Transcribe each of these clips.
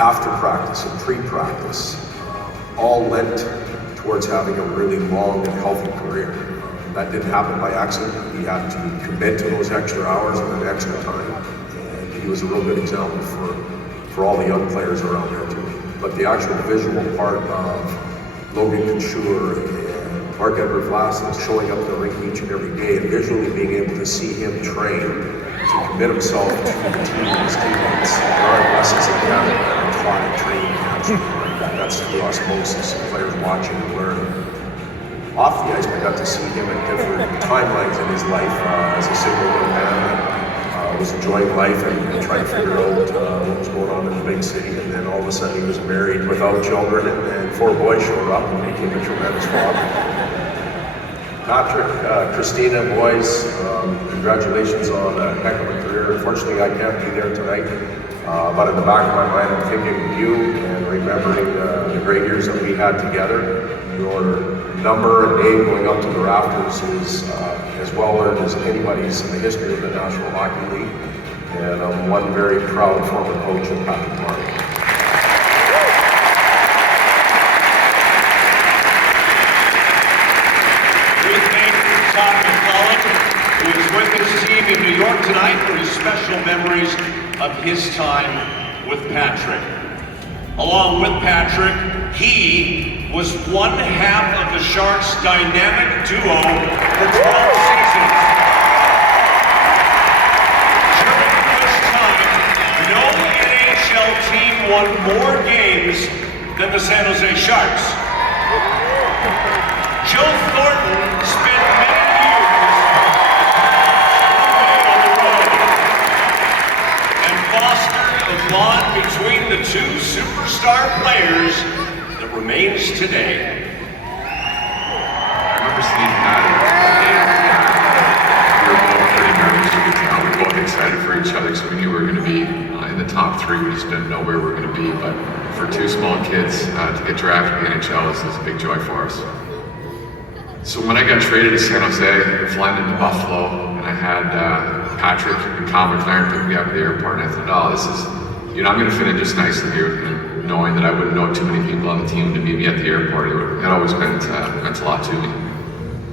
after practice and pre-practice, all lent towards having a really long and healthy career. That didn't happen by accident. He had to commit to those extra hours and that extra time. And he was a real good example for all the young players around there too. But the actual visual part of Logan Couture and Marc-Edouard Vlasic showing up to the rink each and every day and visually being able to see him train, to commit himself to the team and his teammates. There are lessons in that that are taught and trained naturally. That's through osmosis and players watching and learning. Off the ice, I got to see him at different timelines in his life as a single young man that was enjoying life and trying to figure out what was going on in the big city. And then all of a sudden he was married without children, and then 4 boys showed up and became a tremendous father. Patrick, Christina, boys, congratulations on a heck of a career. Unfortunately, I can't be there tonight, but in the back of my mind, I'm thinking of you and remembering the great years that we had together. Your number and name going up to the rafters is as well earned as anybody's in the history of the National Hockey League. And I'm one very proud former coach of Patrick Marleau. We thank Todd McClellan, who is with his team in New York tonight for his special memories of his time with Patrick. Along with Patrick, he was one half of the Sharks' dynamic duo for 12 seasons. During which time, no NHL team won more games than the San Jose Sharks. Joe Thornton spent many years on the road and fostered a bond between the two superstar players that remains today. I remember seeing Patty we were both pretty nervous, you could tell. We were both excited for each other because we knew we were going to be in the top 3. We just didn't know where we were going to be. But for 2 small kids to get drafted in the NHL was a big joy for us. So when I got traded to San Jose, flying into Buffalo, and I had Patrick and Kyle McLaren pick me up at the airport, and I thought, oh, this is, I'm going to fit in just nicely here. And knowing that I wouldn't know too many people on the team to meet me at the airport, it had always meant a lot to me.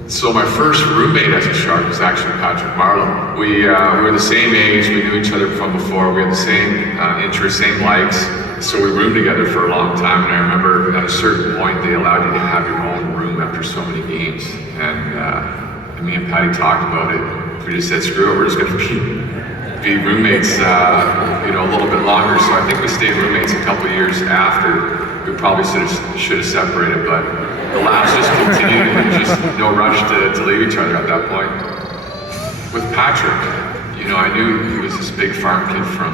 So my first roommate as a Shark was actually Patrick Marleau. We were the same age, we knew each other from before, we had the same interests, same likes, so we roomed together for a long time, and I remember at a certain point they allowed you to have your own room after so many games, and me and Patty talked about it. We just said, screw it, we're just gonna be roommates a little bit longer, so I think we stayed roommates a couple years after. We probably should have separated, but the laughs just continued and just no rush to leave each other at that point. With Patrick, I knew he was this big farm kid from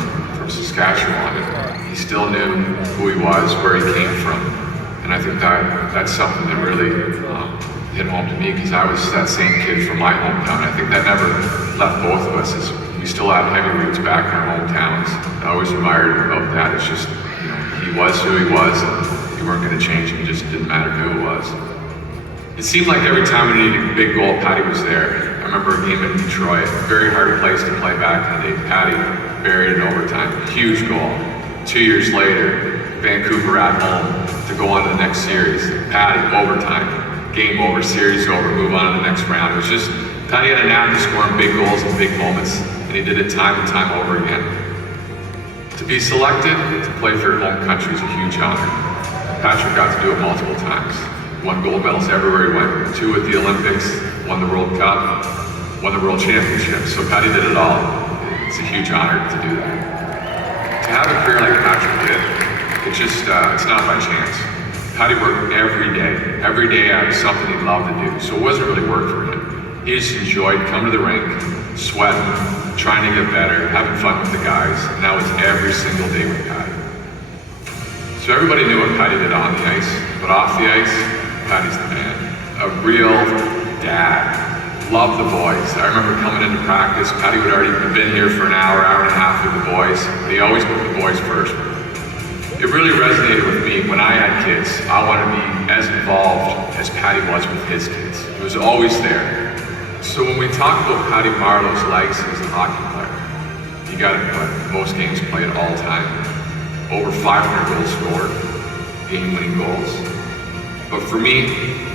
Saskatchewan, and he still knew who he was, where he came from, and I think that's something that really hit home to me, because I was that same kid from my hometown. I think that never left both of us. We still have heavy roots back in our hometowns. I always admired him about that. It's just, he was who he was, and we weren't going to change him. It just didn't matter who it was. It seemed like every time we needed a big goal, Patty was there. I remember a game in Detroit, very hard place to play back in the day. Patty buried in overtime, huge goal. 2 years later, Vancouver at home to go on to the next series. Patty, overtime, game over, series over, move on to the next round. It was just, Patty had a knack for scoring big goals in big moments, and he did it time and time over again. To be selected to play for your home country is a huge honor. Patrick got to do it multiple times. Won gold medals everywhere he went. 2 at the Olympics, won the World Cup, won the World Championship. So Patty did it all. It's a huge honor to do that. To have a career like Patrick did, it's not by chance. Patty worked every day. Every day had something he loved to do. So it wasn't really work for him. He just enjoyed coming to the rink, sweating, trying to get better, having fun with the guys, and that was every single day with Patty. So everybody knew what Patty did on the ice, but off the ice, Patty's the man. A real dad. Loved the boys. I remember coming into practice, Patty would already have been here for an hour and a half with the boys. He always put the boys first. It really resonated with me. When I had kids, I wanted to be as involved as Patty was with his kids. He was always there. So when we talk about Patty Marleau's legacy as a hockey player, you got to put most games played all time. over 500 goals scored, game-winning goals. But for me,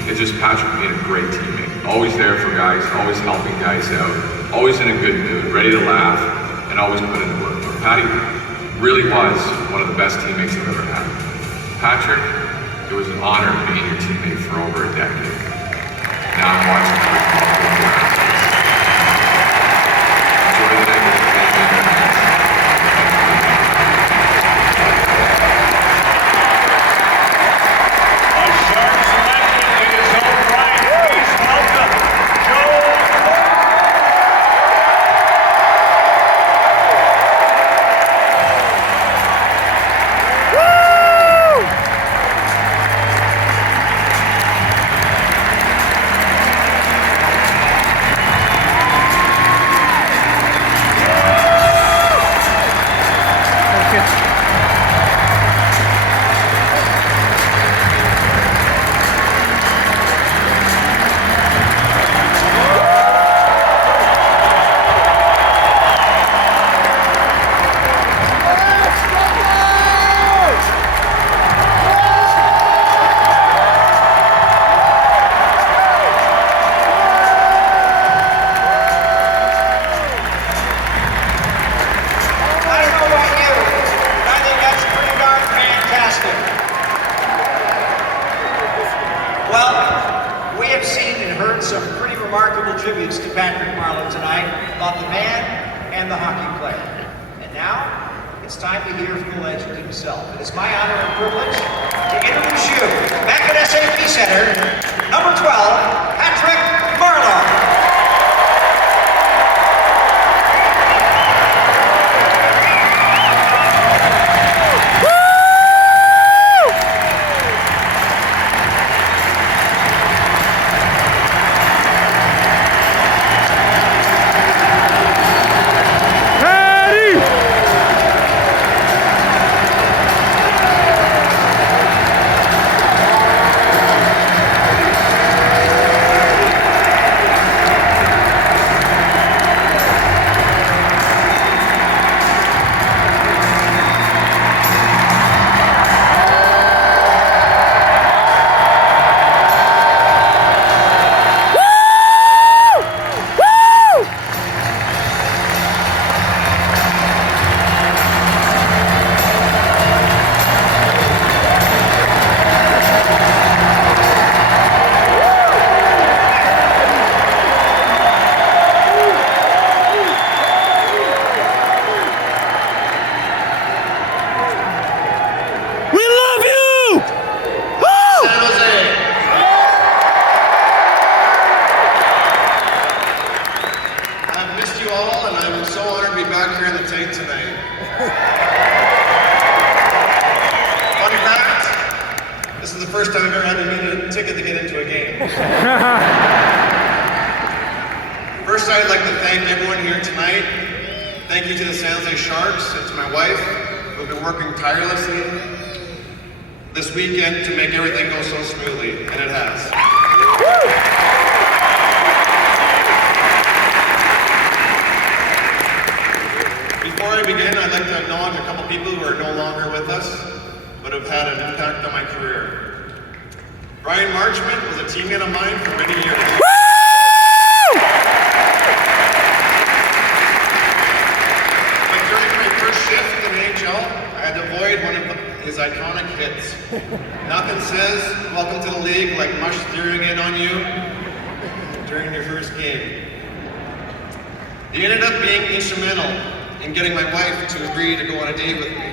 it's just Patrick being a great teammate. Always there for guys, always helping guys out, always in a good mood, ready to laugh, and always put in the work. Patty really was one of the best teammates I've ever had. Patrick, it was an honor being your teammate for over a decade. Now I'm watching you come up with the rafters. Enjoy the night with your family and friends. A Sharks legend in his own right. Please welcome Joe Thornton. Some pretty remarkable tributes to Patrick Marleau tonight about the man and the hockey player. And now, it's time to hear from the legend himself. It is my honor and privilege to introduce you, back at SAP Center, number 12, Patrick Marleau. First time I've ever had to get a ticket to get into a game. First, I'd like to thank everyone here tonight. Thank you to the San Jose Sharks and to my wife, who have been working tirelessly this weekend to make everything go so smoothly, and it has. Before I begin, I'd like to acknowledge a couple people who are no longer with us, but have had an impact on my career. Brian Marchment was a teammate of mine for many years. But during my first shift in the NHL, I had to avoid one of his iconic hits. Nothing says welcome to the league like mush zeroing in on you during your first game. He ended up being instrumental in getting my wife to agree to go on a date with me.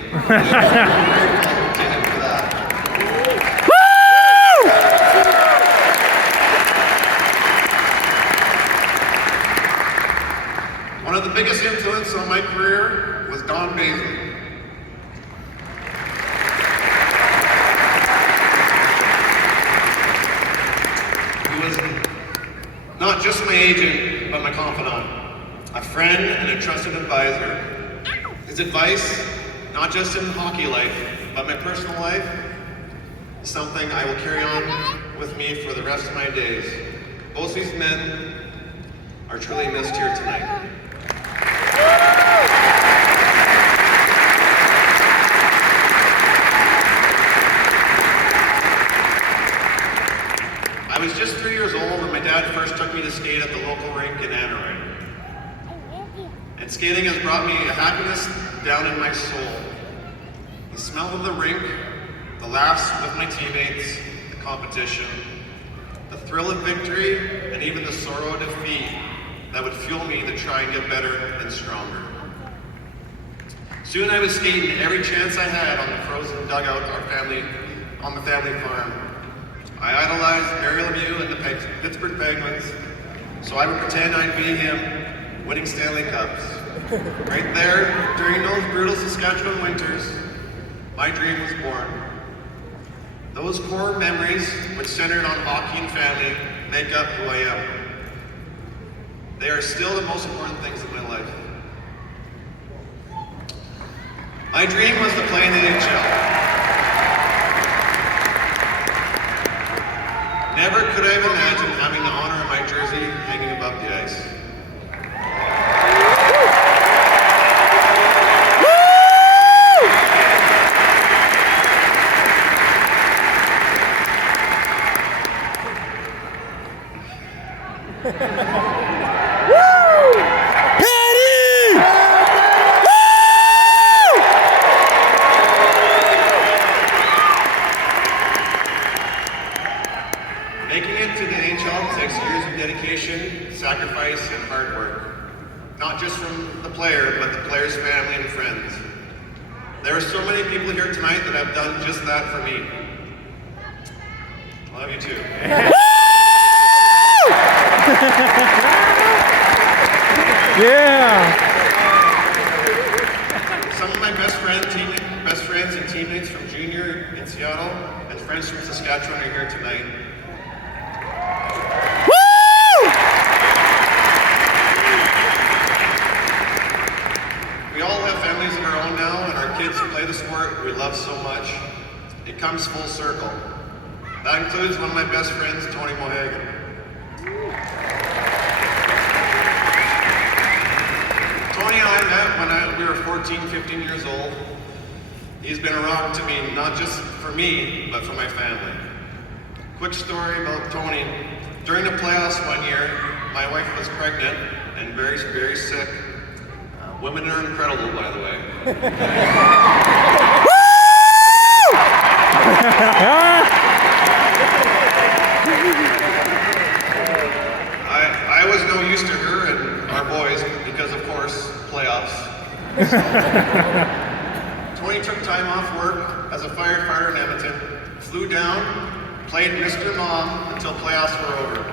One of the biggest influences on my career was Don Bailey. He was not just my agent, but my confidant, a friend and a trusted advisor. His advice, not just in hockey life, but my personal life, is something I will carry on with me for the rest of my days. Both these men are truly missed here tonight. took me to skate at the local rink in Anaheim. And skating has brought me a happiness down in my soul. The smell of the rink, the laughs with my teammates, the competition, the thrill of victory, and even the sorrow of defeat that would fuel me to try and get better and stronger. Soon I was skating every chance I had on the frozen dugout on the family farm. I idolized Barry Lemieux and the Pittsburgh Penguins, so I would pretend I'd be him, winning Stanley Cups. Right there, during those brutal Saskatchewan winters, my dream was born. Those core memories, which centered on hockey and family, make up who I am. They are still the most important things in my life. My dream was to play in the NHL. Never could I have imagined having the honor of my jersey hanging above the ice. Making it to the NHL takes years of dedication, sacrifice, and hard work. Not just from the player, but the player's family and friends. There are so many people here tonight that have done just that for me. I love you too. Yeah! Some of my best friends and teammates from junior in Seattle and friends from Saskatchewan are here tonight. We all have families of our own now, and our kids play the sport we love so much. It comes full circle. That includes one of my best friends, Tony Mohagan. Tony and I met when we were 14, 15 years old. He's been a rock to me, not just for me, but for my family. Quick story about Tony. During the playoffs one year, my wife was pregnant and very, very sick. Women are incredible, by the way. I was no use to her and our boys because, of course, playoffs. So, Tony took time off work as a firefighter in Edmonton, flew down, played Mr. Mom until playoffs were over.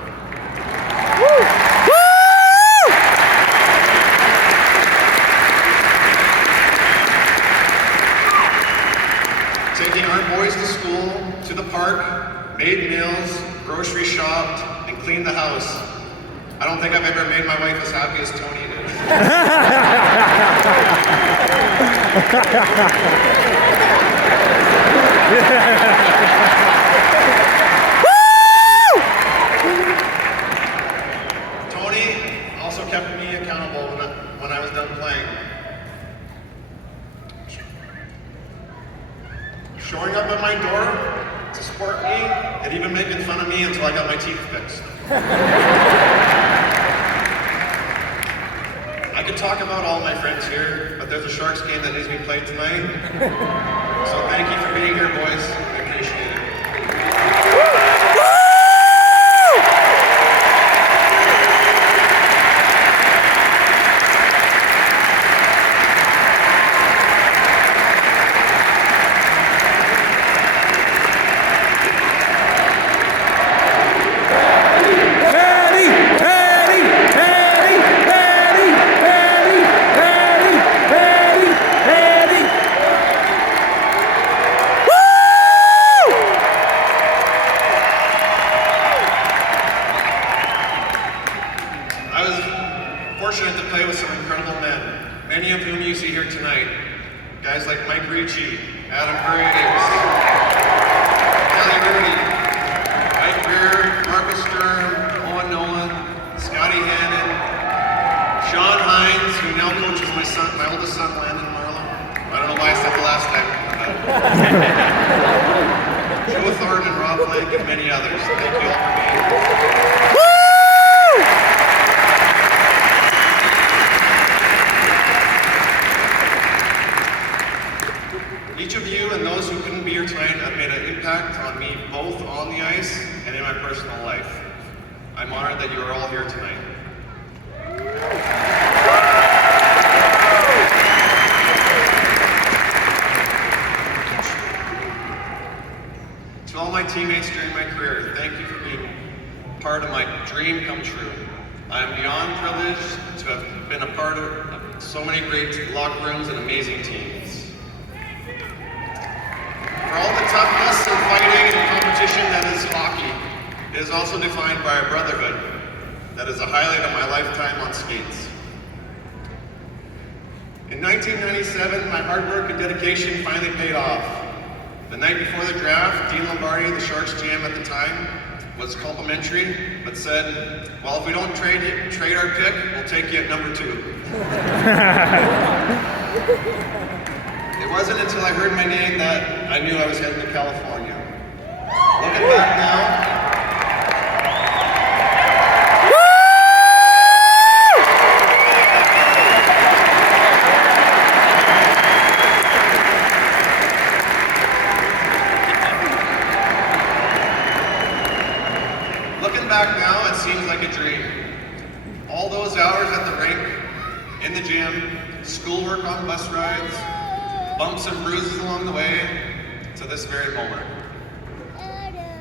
Taking our boys to school, to the park, made meals, grocery shopped, and cleaned the house. I don't think I've ever made my wife as happy as Tony did. Tony also kept me accountable when I was done playing. Showing up at my door to support me and even making fun of me until I got my teeth fixed. I could talk about all my friends here, but there's a Sharks game that needs to be played tonight. So thank you for being here, boys. I appreciate it. Fortunate to play with some incredible men, many of whom you see here tonight. Guys like Mike Ricci, Adam Hurrianes, Kelly Rudy, Mike Greer, Marcus Sturm, Owen Nolan, Scotty Hannon, Sean Hines, who now coaches my oldest son, Landon Marleau. I don't know why I said the last name. Joe Thornton, Rob Blake, and many others. Thank you all for being here. and those who couldn't be here tonight have made an impact on me both on the ice and in my personal life. I'm honored that you are all here tonight. To all my teammates during my career, thank you for being part of my dream come true. I am beyond privileged to have been a part of so many great locker rooms and amazing teams. For all the toughness and fighting and competition that is hockey, it is also defined by a brotherhood that is a highlight of my lifetime on skates. In 1997, my hard work and dedication finally paid off. The night before the draft, Dean Lombardi, the Sharks GM at the time, was complimentary, but said, well, if we don't trade our pick, we'll take you at number 2. It wasn't until I heard my name that I knew I was heading to California. Looking back now, it seems like a dream. All those hours at the rink, in the gym, schoolwork on bus rides, bumps and bruises along the way, to this very moment.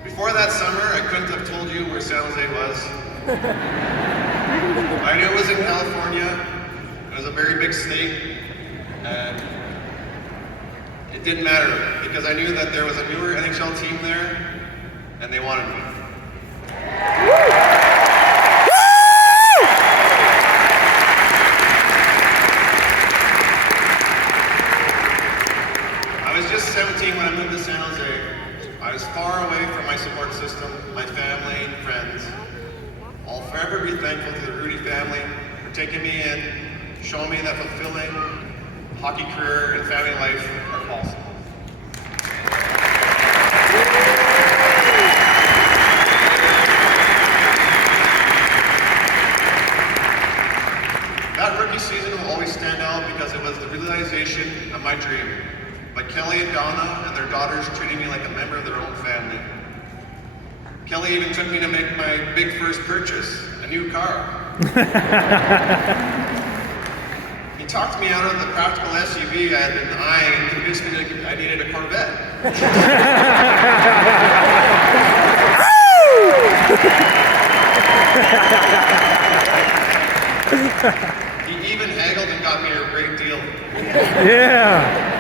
Before that summer, I couldn't have told you where San Jose was. I knew it was in California. It was a very big state, and it didn't matter because I knew that there was a newer NHL team there, and they wanted me. I was just 17 when I moved to San Jose. I was far away from my support system, my family, and friends. I'll forever be thankful to the Rudy family for taking me in, showing me that fulfilling hockey career and family life are possible. That rookie season will always stand out because it was the realization of my dream. But Kelly and Donna and their daughters treating me like a member of their own family. Kelly even took me to make my big first purchase, a new car. He talked me out of the practical SUV I had been eyeing and convinced me that I needed a Corvette. He even haggled and got me a great deal. Yeah.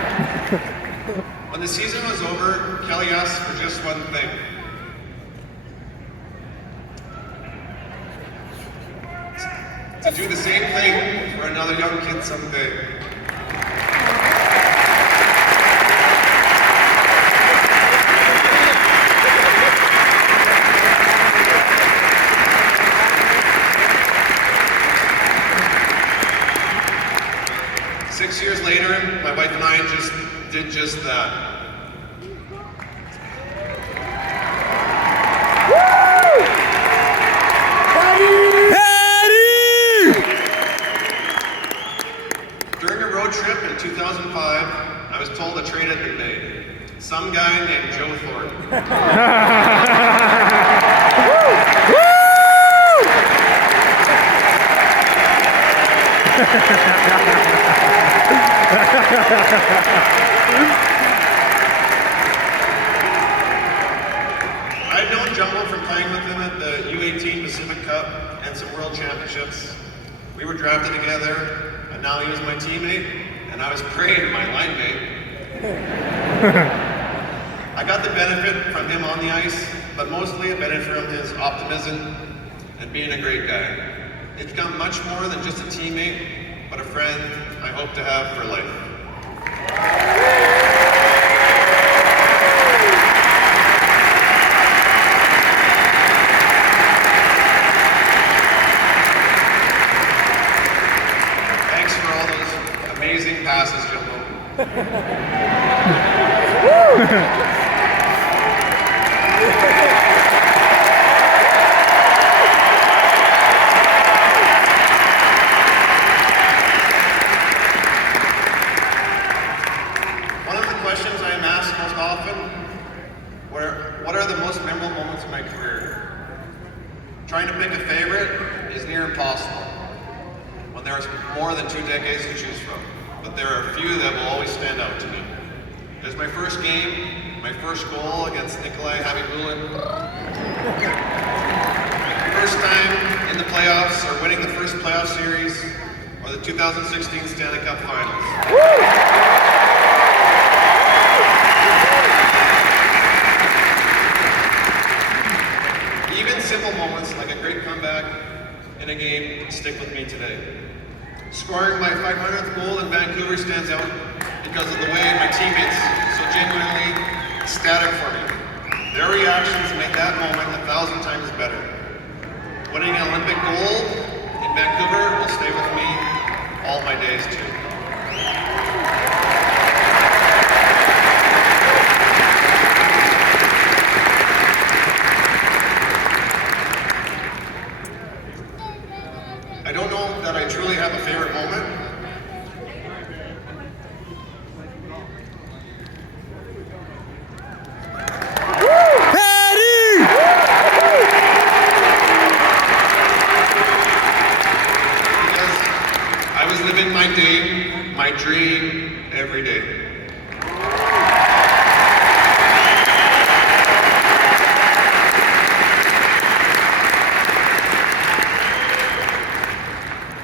When the season was over, Kelly asked for just one thing. To do the same thing for another young kid someday. Six years later, my wife and I did just that. During a road trip in 2005, I was told a trade had been made. Some guy named Joe Thornton. I'd known Jumbo from playing with him at the U18 Pacific Cup and some World Championships. We were drafted together, and now he was my teammate, and I was praying my line mate. I got the benefit from him on the ice, but mostly a benefit from his optimism and being a great guy. It's become much more than just a teammate, but a friend I hope to have for life. Thanks for all those amazing passes, Jumbo. Trying to pick a favorite is near impossible when there's more than 2 decades to choose from, but there are a few that will always stand out to me. There's my first game, my first goal against Nikolai Habibulin. First time in the playoffs, or winning the first playoff series, or the 2016 Stanley Cup Finals. Even simple moments like a great comeback in a game stick with me today. Scoring my 500th goal in Vancouver stands out because of the way my teammates so genuinely ecstatic for me. Their reactions make that moment 1,000 times better. Winning an Olympic gold in Vancouver will stay with me all my days too. I don't know that I truly have a favorite moment. Living my day, my dream, every day.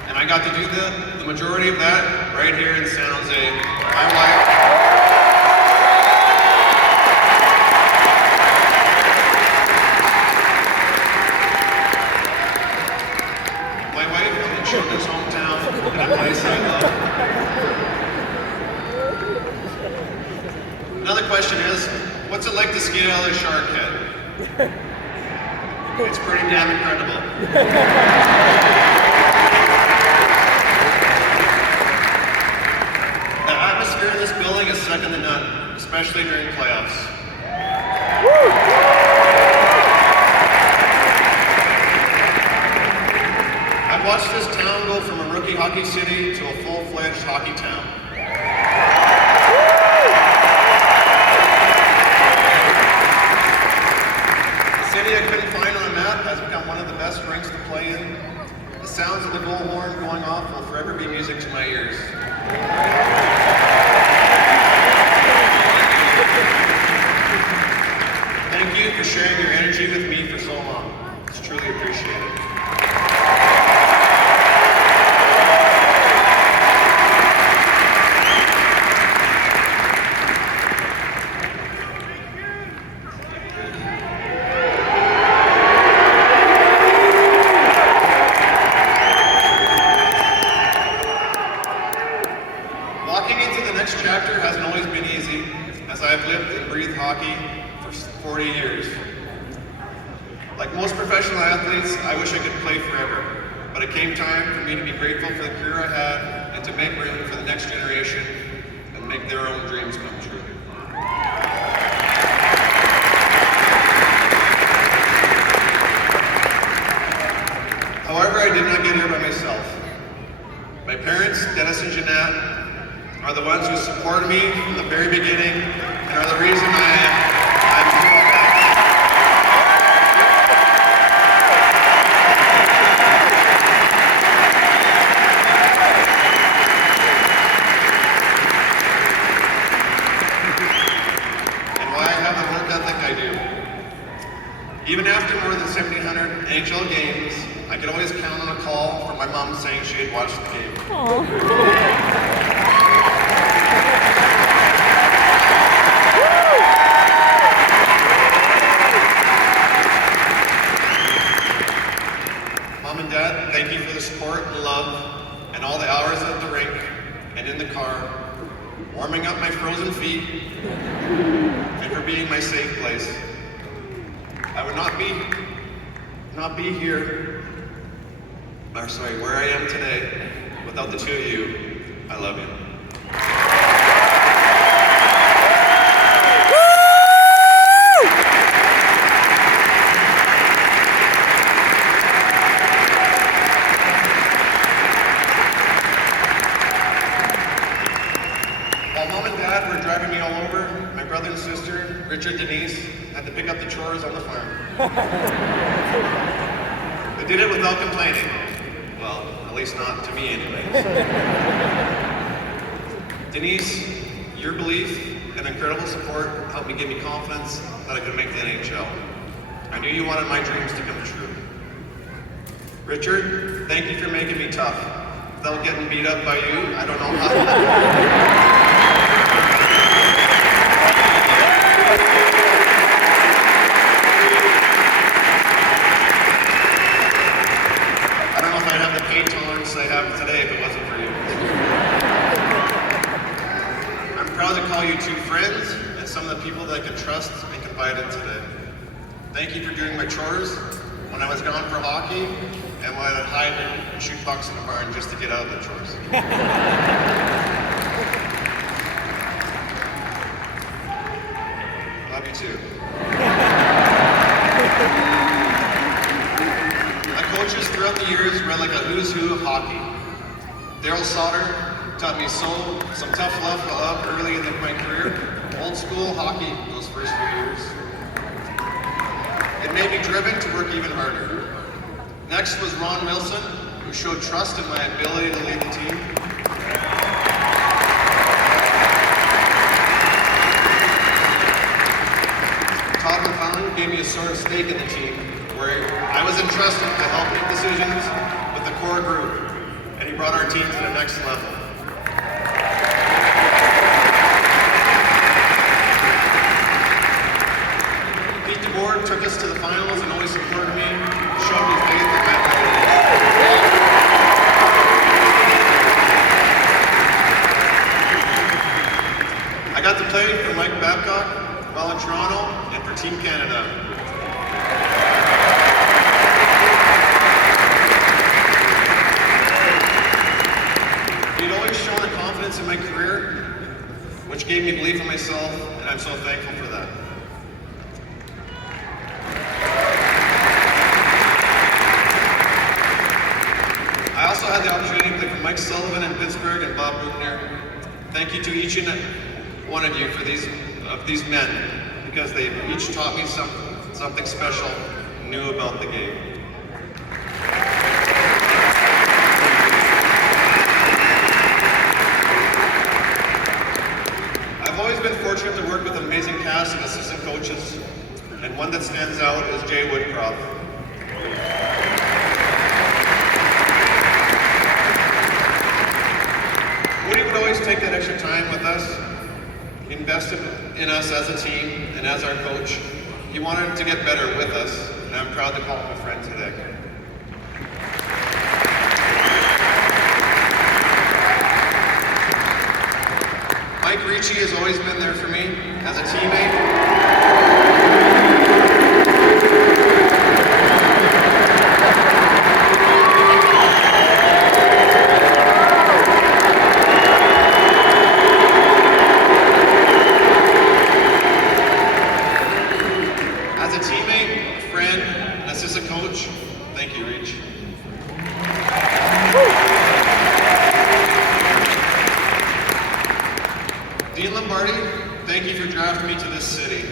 And I got to do the majority of that right here in San Jose. My wife from the children's hometown, and a place I love. Another question is, what's it like to scale a shark head? It's pretty damn incredible. The atmosphere in this building is second to none, especially during playoffs. I've watched this town go from a rookie hockey city to a full-fledged hockey town. The city I couldn't find on a map has become one of the best rinks to play in. The sounds of the goal horn going off will forever be music to my ears. Thank you for sharing your energy with me for so long. It's truly appreciated. Walking into the next chapter hasn't always been easy, as I have lived and breathed hockey for 40 years. Like most professional athletes, I wish I could play forever, but it came time for me to be grateful for the career I had and to make room for the next generation and make their own dreams come true. However, I did not get here by myself. My parents, Dennis and Jeanette, are the ones who supported me from the very beginning and are the reason I'm who I am. And why I have the work ethic I do. Even after more than 1,700 NHL games, I could always count on a call from my mom saying she had watched the game. Mom and Dad, thank you for the support and love and all the hours at the rink and in the car, warming up my frozen feet, and for being my safe place. I would not be here, where I am today, without the two of you. I love you. While Mom and Dad were driving me all over, my brother and sister, Richard and Denise, had to pick up the chores on the farm. did it without complaining. Well, at least not to me anyways. Denise, your belief and incredible support helped me give me confidence that I could make the NHL. I knew you wanted my dreams to come true. Richard, thank you for making me tough. Without getting beat up by you, I don't know how. I don't know if I'd have the pain tolerance I have today if it wasn't for you. I'm proud to call you two friends and some of the people that I can trust and confide in today. Thank you for doing my chores when I was gone for hockey and when I'd hide and shoot pucks in the barn just to get out of the chores. Love you too. My coaches throughout the years read like a who's who of hockey. Daryl Sauter taught me some tough love early in my career. Old school hockey those first few years. It made me driven to work even harder. Next was Ron Wilson, who showed trust in my ability to lead the team. Todd McFarland gave me a sort of stake in the team, where I was entrusted to help make decisions with the core group, and he brought our team to the next level. Pete DeBoer took us to the finals and always supported me, showed me faith in my abilities. I got to play for Mike Babcock while in Toronto and for Team Canada. He'd always shown a confidence in my career, which gave me belief in myself, and I'm so thankful for that. I also had the opportunity to play for Mike Sullivan in Pittsburgh and Bob Buchner. Thank you to each and one of you for these men, because they each taught me something special, new about the game. I've always been fortunate to work with an amazing cast of assistant coaches, and one that stands out is Jay Woodcroft. Woody would always take that extra time with us. He invested in us as a team and as our coach. He wanted to get better with us, and I'm proud to call him a friend today. Mike Ricci has always been there for me as a teammate. Thank you, Reach. Dean Lombardi, thank you for drafting me to this city.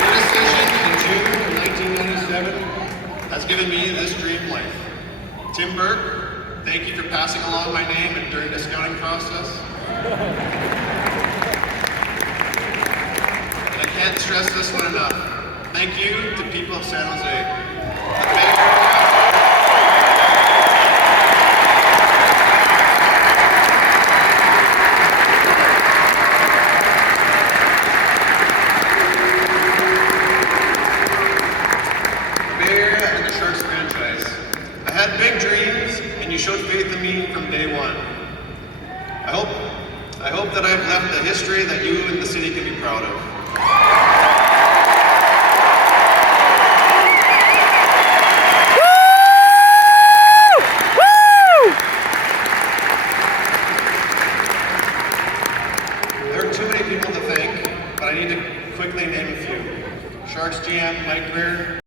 Your decision in June of 1997 has given me this dream life. Tim Burke, thank you for passing along my name during the scouting process. And I can't stress this one enough. Thank you to people of San Jose. The Bay Area and the Sharks franchise. I had big dreams, and you showed faith in me from day one. I hope that I've left a history that you and the city can be proud of. People to thank, but I need to quickly name a few. Sharks GM Mike Greer,